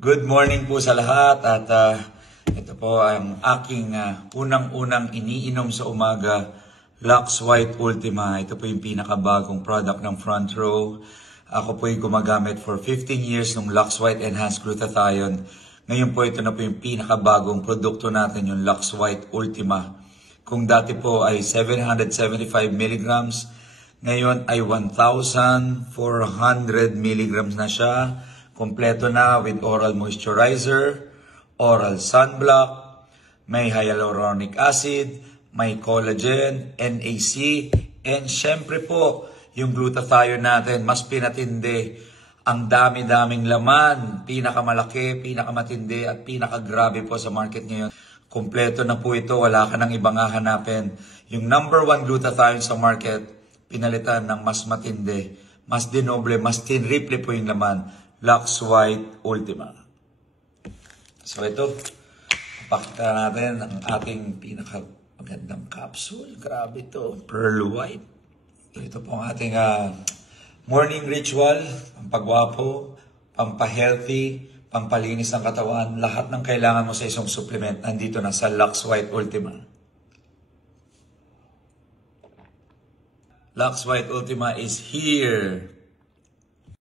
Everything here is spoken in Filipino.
Good morning po sa lahat at ito po ang aking unang-unang iniinom sa umaga, Lux White Ultima. Ito po yung pinakabagong product ng Front Row. Ako po yung gumagamit for 15 years ng Lux White Enhanced Glutathione. Ngayon po ito na po yung pinakabagong produkto natin, yung Lux White Ultima. Kung dati po ay 775 milligrams, ngayon ay 1,400 milligrams na siya. Kompleto na with oral moisturizer, oral sunblock, may hyaluronic acid, may collagen, NAC, and syempre po, yung glutathione natin, mas pinatindi. Ang dami-daming laman, pinakamalaki, pinakamatindi, at pinakagrabe po sa market ngayon. Kompleto na po ito, wala ka nang ibang hahanapin. Yung number 1 glutathione sa market, pinalitan ng mas matindi, mas dinoble, mas tinriple po yung laman. Lux White Ultima. So ito, pakita natin ang ating pinakamagandang capsule. Grabe ito, Pearl White. Ito po ang ating morning ritual, pampagwapo, pampahealthy, pampalinis ng katawan. Lahat ng kailangan mo sa isang supplement, nandito na sa Lux White Ultima. Lux White Ultima is here.